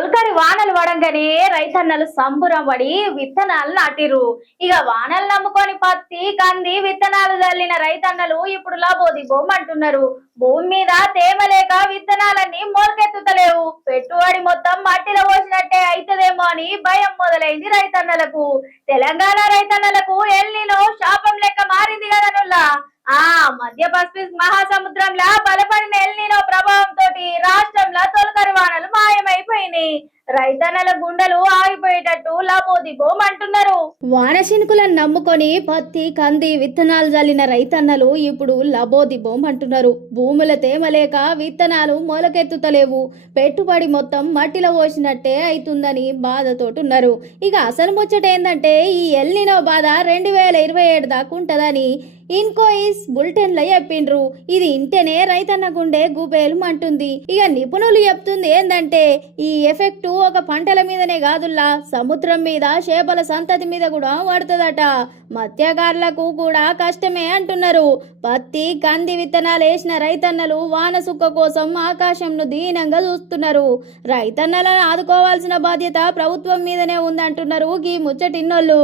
తొలకరి వానలు పడంగానే రైతన్నలు సంబురం పడి విత్తనాలు నాటిరు. ఇక వానలు నమ్ముకొని పత్తి కంది విత్తనాలు చల్లిన రైతన్నలు ఇప్పుడు లాబోదిబోమంటున్నారు. భూమి మీద తేమ లేక విత్తనాలన్నీ మొలకెత్తుతలేవు. పెట్టుబడి మొత్తం మట్టిలో పోసినట్టే అయితదేమో అని భయం మొదలైంది రైతన్నలకు. తెలంగాణ రైతన్నలకు ఎల్నినో శాపం లెక్క మారింది కదా నుల్లా. మధ్య పసిఫిక్ మహాసముద్రంలో బలపడిన ఎల్నినో ప్రభావంతో రాష్ట్రంలో తొలకరి వానలు మాయమైపోయినాయి. రైతన్నల గుండెలు ఆగిపోయేటట్టు లాబోదిబోమంటున్నారు. వానశినుకులను నమ్ముకొని పత్తి కంది విత్తనాలు జల్లిన రైతన్నలు ఇప్పుడు లబోదిబోమంటున్నారు. భూముల తేమ లేక విత్తనాలు మొలకెత్తుతలేవు. పెట్టుబడి మొత్తం మట్టిలో పోసినట్టే అవుతుందని బాధతోటున్నారు. ఇక అసలు ముచ్చట ఏందంటే ఈ ఎల్నినో బాధ 2027 దాకా ఉంటదని ఇన్కోయిస్ బులెటిన్లో చెప్పిండ్రు. ఇది ఇంటనే రైతన్న గుండె గుబేలు అంటుంది. ఇక నిపుణులు చెప్తుంది ఏందంటే ఈ ఎఫెక్ట్ ఒక పంటల మీదనే కాదుల్లా, సముద్రం మీద చేపల సంతతి మీద కూడా పడుతుందట. మత్స్యకారులకు కూడా కష్టమే అంటున్నారు. పత్తి కంది విత్తనాలు వేసిన రైతన్నలు వాన సుక్క కోసం ఆకాశంను దీనంగా చూస్తున్నారు. రైతన్నలను ఆదుకోవాల్సిన బాధ్యత ప్రభుత్వం మీదనే ఉందంటున్నారు ఈ ముచ్చటిన్నోళ్ళు.